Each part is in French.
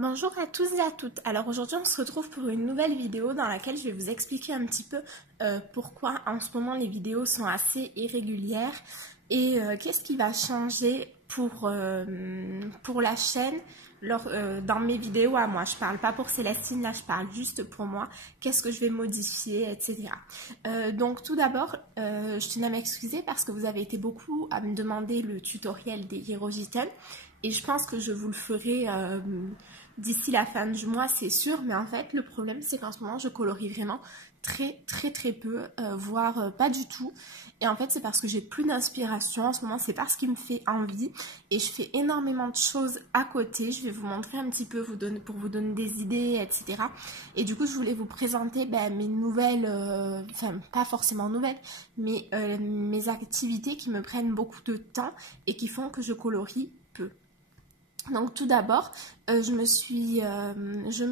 Bonjour à tous et à toutes. Alors aujourd'hui on se retrouve pour une nouvelle vidéo dans laquelle je vais vous expliquer un petit peu pourquoi en ce moment les vidéos sont assez irrégulières et qu'est-ce qui va changer pour la chaîne dans mes vidéos à moi. Je parle pas pour Célestine, là je parle juste pour moi, qu'est-ce que je vais modifier, etc. Donc tout d'abord, je tenais à m'excuser parce que vous avez été beaucoup à me demander le tutoriel des hiéroglyphes et je pense que je vous le ferai d'ici la fin du mois, c'est sûr, mais en fait le problème c'est qu'en ce moment je colorie vraiment très peu, voire pas du tout, et en fait c'est parce que j'ai plus d'inspiration en ce moment, c'est parce qu'il me fait envie et je fais énormément de choses à côté. Je vais vous montrer un petit peu, pour vous donner des idées, etc. Et du coup je voulais vous présenter mes nouvelles, enfin pas forcément nouvelles, mais mes activités qui me prennent beaucoup de temps et qui font que je colorie peu. Donc tout d'abord, je me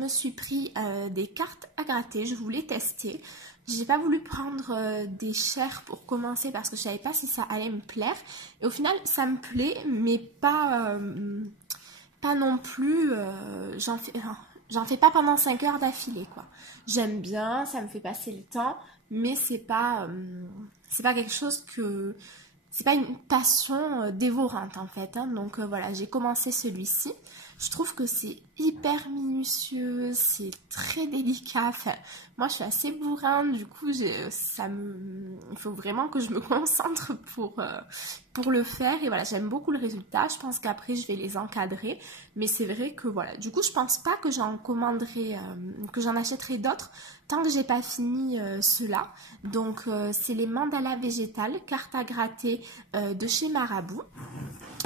suis pris des cartes à gratter, je voulais tester. J'ai pas voulu prendre des chairs pour commencer parce que je savais pas si ça allait me plaire. Et au final, ça me plaît, mais pas non plus, j'en fais pas pendant 5 heures d'affilée, quoi. J'aime bien, ça me fait passer le temps, mais c'est pas quelque chose que... C'est pas une passion dévorante en fait, hein. Donc voilà, j'ai commencé celui-ci. Je trouve que c'est hyper minutieux, c'est très délicat. Enfin, moi je suis assez bourrin, du coup il faut vraiment que je me concentre pour le faire. Et voilà, j'aime beaucoup le résultat. Je pense qu'après je vais les encadrer. Mais c'est vrai que voilà, du coup je pense pas que j'en commanderai, que j'en achèterai d'autres tant que j'ai pas fini ceux-là. Donc c'est les mandalas végétales, cartes à gratter de chez Marabout.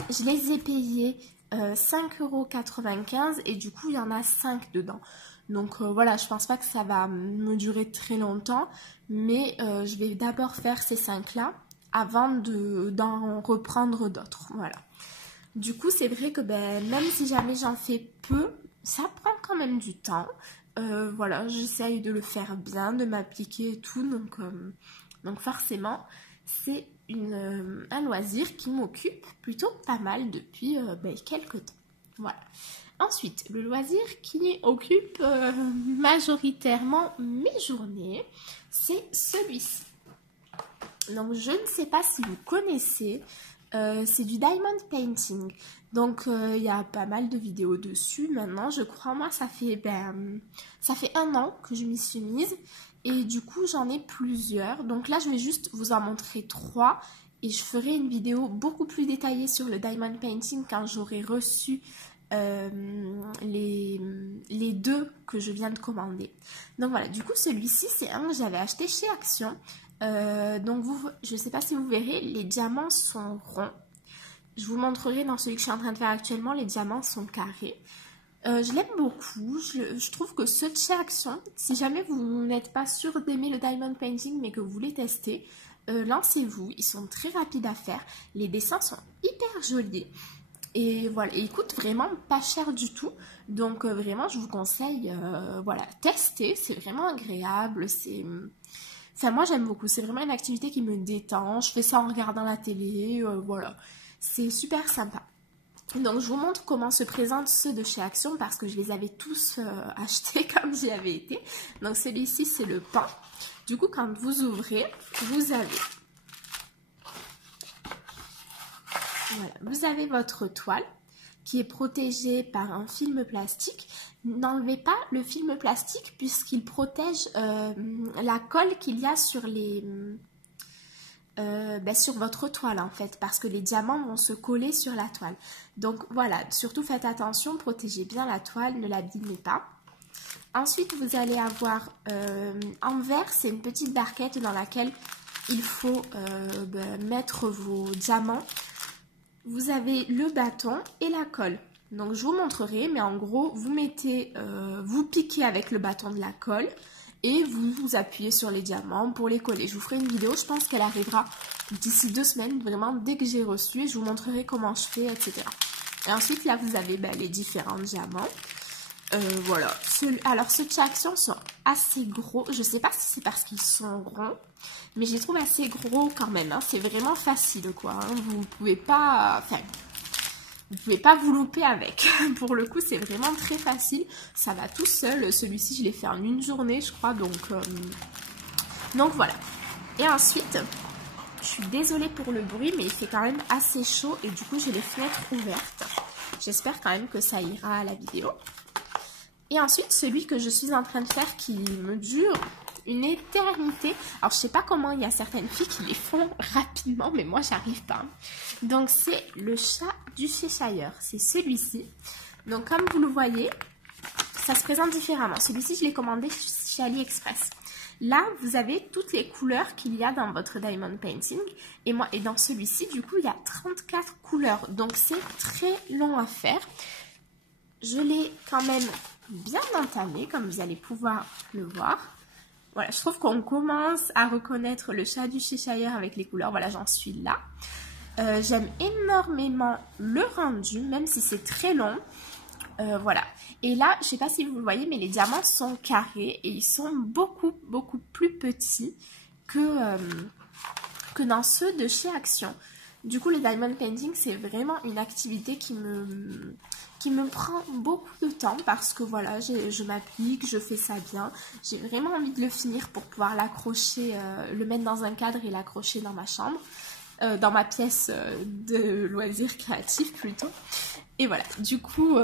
Je les ai payés 5,95 € et du coup il y en a 5 dedans. Donc voilà, je pense pas que ça va me durer très longtemps, mais je vais d'abord faire ces 5 là avant d'en reprendre d'autres. Voilà. Du coup c'est vrai que même si jamais j'en fais peu, ça prend quand même du temps. Voilà, j'essaye de le faire bien, de m'appliquer et tout, donc forcément c'est un loisir qui m'occupe plutôt pas mal depuis quelques temps. Voilà. Ensuite, le loisir qui occupe majoritairement mes journées, c'est celui-ci. Donc je ne sais pas si vous connaissez, c'est du diamond painting. Donc il y a pas mal de vidéos dessus maintenant, je crois. Moi ça fait 1 an que je m'y suis mise. Et du coup, j'en ai plusieurs. Donc là, je vais juste vous en montrer 3. Et je ferai une vidéo beaucoup plus détaillée sur le diamond painting quand j'aurai reçu les 2 que je viens de commander. Donc voilà, du coup, celui-ci, c'est un que j'avais acheté chez Action. Donc je ne sais pas si vous verrez, les diamants sont ronds. Je vous montrerai dans celui que je suis en train de faire actuellement, les diamants sont carrés. Je l'aime beaucoup, je trouve que ceux de chez Action, si jamais vous n'êtes pas sûr d'aimer le diamond painting mais que vous voulez tester, lancez-vous, ils sont très rapides à faire, les dessins sont hyper jolis et voilà, ils coûtent vraiment pas cher du tout, donc vraiment je vous conseille, voilà, testez, c'est vraiment agréable, enfin moi j'aime beaucoup, c'est vraiment une activité qui me détend, je fais ça en regardant la télé, voilà, c'est super sympa. Donc je vous montre comment se présentent ceux de chez Action parce que je les avais tous achetés quand j'y avais été. Donc celui-ci c'est le pan. Du coup quand vous ouvrez, vous avez votre toile qui est protégée par un film plastique. N'enlevez pas le film plastique puisqu'il protège la colle qu'il y a sur sur votre toile en fait, parce que les diamants vont se coller sur la toile. Donc voilà, surtout faites attention, protégez bien la toile, ne l'abîmez pas. Ensuite vous allez avoir en vert, c'est une petite barquette dans laquelle il faut mettre vos diamants. Vous avez le bâton et la colle. Donc je vous montrerai, mais en gros vous mettez, vous piquez avec le bâton de la colle et vous appuyez sur les diamants pour les coller. Je vous ferai une vidéo, je pense qu'elle arrivera d'ici 2 semaines, vraiment dès que j'ai reçu, et je vous montrerai comment je fais, etc. Et ensuite là vous avez les différents diamants. Voilà. Alors ceux de chez Action sont assez gros, je sais pas si c'est parce qu'ils sont ronds, mais je les trouve assez gros quand même, hein. C'est vraiment facile quoi, hein. Vous pouvez pas... Enfin, Vous pouvez pas vous louper avec. Pour le coup, c'est vraiment très facile. Ça va tout seul. Celui-ci, je l'ai fait en une journée, je crois. Donc voilà. Et ensuite, je suis désolée pour le bruit, mais il fait quand même assez chaud. Et du coup, j'ai les fenêtres ouvertes. J'espère quand même que ça ira à la vidéo. Et ensuite, celui que je suis en train de faire qui me dure une éternité. Alors, je sais pas comment il y a certaines filles qui les font rapidement, mais moi, j'arrive pas. Donc, c'est le chat du Cheshire. C'est celui-ci. Donc, comme vous le voyez, ça se présente différemment. Celui-ci, je l'ai commandé chez AliExpress. Là, vous avez toutes les couleurs qu'il y a dans votre Diamond Painting. Et dans celui-ci, du coup, il y a 34 couleurs. Donc, c'est très long à faire. Je l'ai quand même bien entamé, comme vous allez pouvoir le voir. Voilà, je trouve qu'on commence à reconnaître le chat du Cheshire avec les couleurs. Voilà, j'en suis là. J'aime énormément le rendu, même si c'est très long. Voilà. Et là, je ne sais pas si vous le voyez, mais les diamants sont carrés et ils sont beaucoup plus petits que dans ceux de chez Action. Du coup, le Diamond Painting, c'est vraiment une activité qui me prend beaucoup de temps parce que voilà, je m'applique, je fais ça bien. J'ai vraiment envie de le finir pour pouvoir l'accrocher, le mettre dans un cadre et l'accrocher dans ma chambre, dans ma pièce de loisirs créatifs plutôt. Et voilà, du coup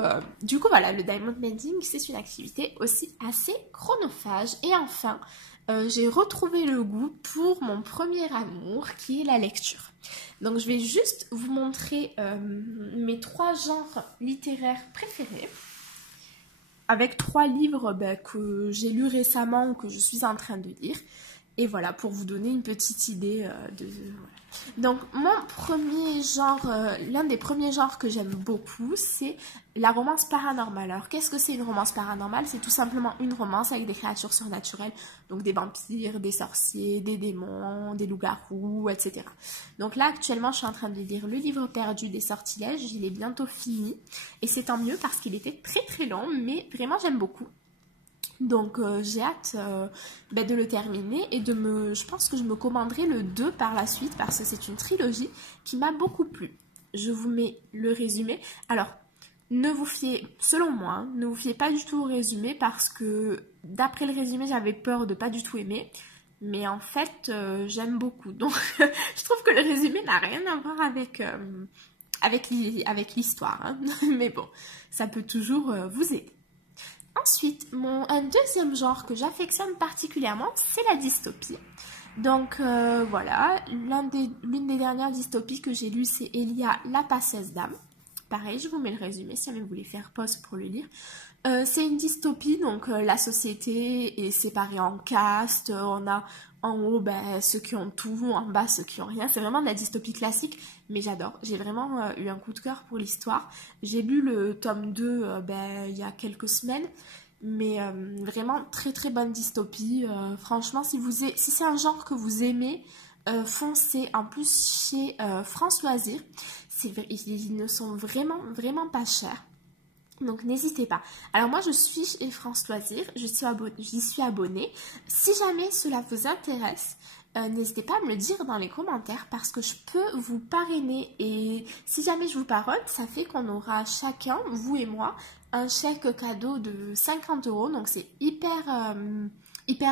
voilà, le Diamond Painting, c'est une activité aussi assez chronophage. Et enfin, j'ai retrouvé le goût pour mon premier amour, qui est la lecture. Donc, je vais juste vous montrer mes 3 genres littéraires préférés, avec 3 livres que j'ai lus récemment ou que je suis en train de lire. Et voilà, pour vous donner une petite idée voilà. Donc, mon premier genre, l'un des premiers genres que j'aime beaucoup, c'est la romance paranormale. Alors, qu'est-ce que c'est une romance paranormale? C'est tout simplement une romance avec des créatures surnaturelles, donc des vampires, des sorciers, des démons, des loups-garous, etc. Donc là, actuellement, je suis en train de lire Le Livre perdu des sortilèges. Il est bientôt fini, et c'est tant mieux parce qu'il était très long, mais vraiment, j'aime beaucoup. Donc j'ai hâte de le terminer et je pense que je me commanderai le 2 par la suite parce que c'est une trilogie qui m'a beaucoup plu. Je vous mets le résumé. Alors, selon moi, ne vous fiez pas du tout au résumé parce que d'après le résumé, j'avais peur de pas du tout aimer. Mais en fait, j'aime beaucoup. Donc, je trouve que le résumé n'a rien à voir avec l'histoire. Hein. Mais bon, ça peut toujours vous aider. Ensuite, un deuxième genre que j'affectionne particulièrement, c'est la dystopie. Donc voilà, l'une des dernières dystopies que j'ai lues, c'est Elia, la passeuse d'âme. Pareil, je vous mets le résumé si jamais vous voulez faire pause pour le lire. C'est une dystopie, donc la société est séparée en castes. On a en haut ceux qui ont tout, en bas ceux qui ont rien. C'est vraiment de la dystopie classique, mais j'adore. J'ai vraiment eu un coup de cœur pour l'histoire. J'ai lu le tome 2 il y a quelques semaines, mais vraiment très bonne dystopie. Franchement, si c'est un genre que vous aimez, foncez. En plus, chez France Loisirs, ils ne sont vraiment pas chers. Donc n'hésitez pas. Alors moi je suis chez France Loisirs, j'y suis abonnée. Si jamais cela vous intéresse, n'hésitez pas à me le dire dans les commentaires parce que je peux vous parrainer. Et si jamais je vous parraine, ça fait qu'on aura chacun, vous et moi, un chèque cadeau de 50 €. Donc c'est hyper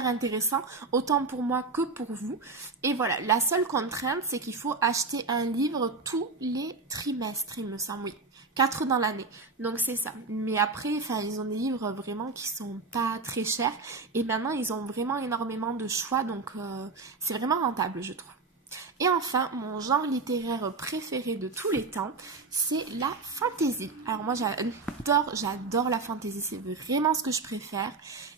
intéressant, autant pour moi que pour vous. Et voilà, la seule contrainte, c'est qu'il faut acheter un livre tous les trimestres, il me semble, oui. 4 dans l'année, donc c'est ça. Mais après, ils ont des livres vraiment qui sont pas très chers. Et maintenant, ils ont vraiment énormément de choix, donc c'est vraiment rentable, je trouve. Et enfin, mon genre littéraire préféré de tous les temps, c'est la fantasy. Alors moi, j'adore la fantasy, c'est vraiment ce que je préfère.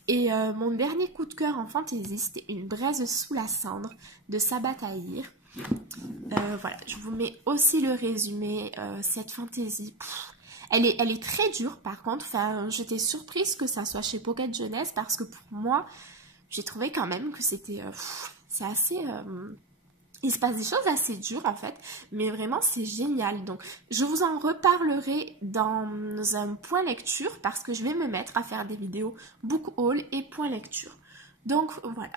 Et mon dernier coup de cœur en fantasy, c'était Une braise sous la cendre de Sabaa Tahir. Voilà, je vous mets aussi le résumé. Cette fantaisie, elle est très dure par contre. J'étais surprise que ça soit chez Pocket Jeunesse parce que pour moi, j'ai trouvé quand même que c'est assez... il se passe des choses assez dures en fait, mais vraiment c'est génial. Donc je vous en reparlerai dans un point lecture parce que je vais me mettre à faire des vidéos book haul et point lecture. Donc voilà.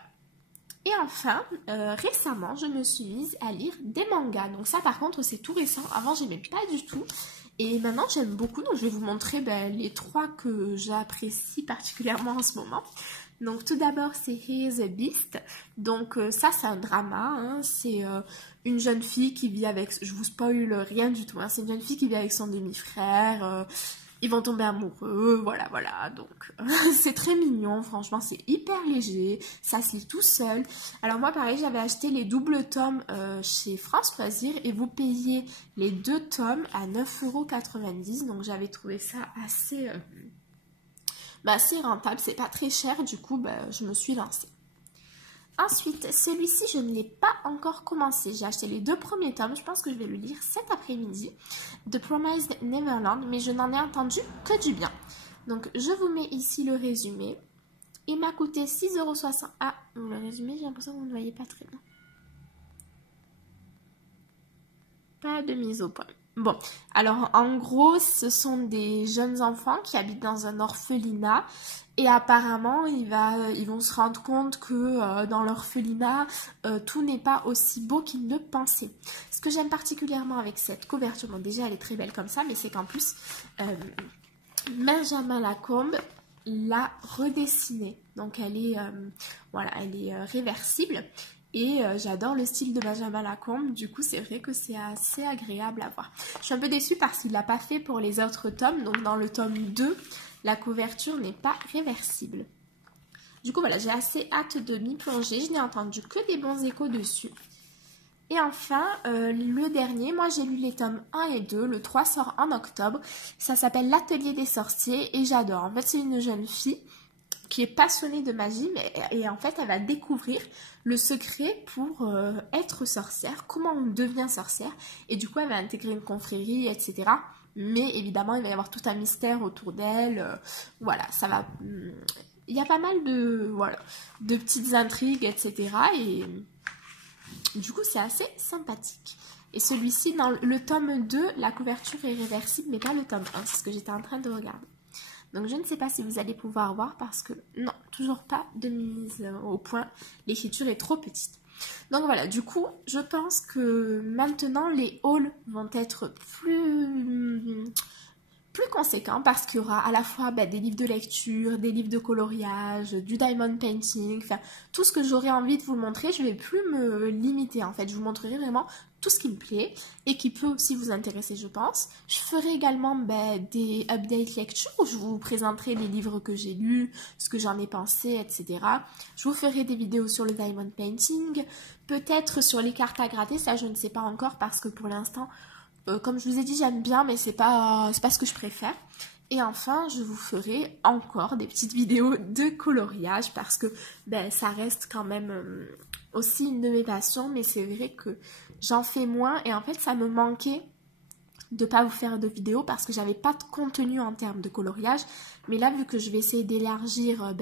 Et enfin, récemment, je me suis mise à lire des mangas. Donc ça, par contre, c'est tout récent. Avant, j'aimais pas du tout. Et maintenant j'aime beaucoup, donc je vais vous montrer les 3 que j'apprécie particulièrement en ce moment. Donc tout d'abord c'est Here's a Beast, donc ça c'est un drama, hein. C'est une jeune fille qui vit avec, je vous spoil rien du tout, hein. C'est une jeune fille qui vit avec son demi-frère, ils vont tomber amoureux, voilà, donc c'est très mignon, franchement c'est hyper léger, ça se lit tout seul. Alors moi pareil, j'avais acheté les doubles tomes chez France Loisirs et vous payez les 2 tomes à 9,90 €, donc j'avais trouvé ça assez rentable, c'est pas très cher, du coup je me suis lancée. Ensuite, celui-ci, je ne l'ai pas encore commencé. J'ai acheté les 2 premiers tomes. Je pense que je vais le lire cet après-midi. The Promised Neverland, mais je n'en ai entendu que du bien. Donc, je vous mets ici le résumé. Il m'a coûté 6,60 €. Ah, le résumé, j'ai l'impression que vous ne voyez pas très bien. Pas de mise au point. Bon, alors en gros, ce sont des jeunes enfants qui habitent dans un orphelinat et apparemment, ils vont se rendre compte que dans l'orphelinat, tout n'est pas aussi beau qu'ils ne pensaient. Ce que j'aime particulièrement avec cette couverture, bon déjà elle est très belle comme ça, mais c'est qu'en plus, Benjamin Lacombe l'a redessinée. Donc elle est, voilà, elle est réversible. Et j'adore le style de Benjamin Lacombe, du coup c'est vrai que c'est assez agréable à voir. Je suis un peu déçue parce qu'il ne l'a pas fait pour les autres tomes, donc dans le tome 2, la couverture n'est pas réversible. Du coup voilà, j'ai assez hâte de m'y plonger, je n'ai entendu que des bons échos dessus. Et enfin, le dernier, moi j'ai lu les tomes 1 et 2, le 3 sort en octobre, ça s'appelle L'Atelier des Sorciers et j'adore. En fait c'est une jeune fille qui est passionnée de magie et en fait elle va découvrir le secret pour être sorcière, comment on devient sorcière et du coup elle va intégrer une confrérie, etc. Mais évidemment il va y avoir tout un mystère autour d'elle, voilà, ça va, il y a pas mal de, voilà, de petites intrigues, etc. Et du coup c'est assez sympathique. Et celui-ci, dans le tome 2, la couverture est réversible mais pas le tome 1, c'est ce que j'étais en train de regarder. Donc je ne sais pas si vous allez pouvoir voir parce que non, toujours pas de mise au point. L'écriture est trop petite. Donc voilà, du coup, je pense que maintenant les hauls vont être plus conséquents parce qu'il y aura à la fois des livres de lecture, des livres de coloriage, du diamond painting, enfin tout ce que j'aurais envie de vous montrer, je ne vais plus me limiter en fait, je vous montrerai vraiment tout ce qui me plaît et qui peut aussi vous intéresser je pense. Je ferai également des update lecture où je vous présenterai les livres que j'ai lus, ce que j'en ai pensé, etc. Je vous ferai des vidéos sur le diamond painting, peut-être sur les cartes à gratter, ça je ne sais pas encore parce que pour l'instant, comme je vous ai dit j'aime bien mais c'est pas ce que je préfère. Et enfin, je vous ferai encore des petites vidéos de coloriage parce que ça reste quand même aussi une de mes passions, mais c'est vrai que j'en fais moins et en fait ça me manquait de pas vous faire de vidéos parce que j'avais pas de contenu en termes de coloriage. Mais là, vu que je vais essayer d'élargir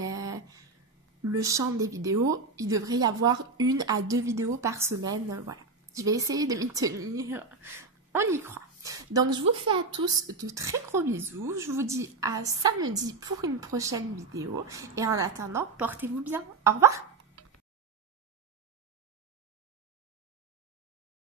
le champ des vidéos, il devrait y avoir 1 à 2 vidéos par semaine. Voilà, je vais essayer de m'y tenir. On y croit. Donc je vous fais à tous de très gros bisous. Je vous dis à samedi pour une prochaine vidéo. Et en attendant, portez-vous bien. Au revoir.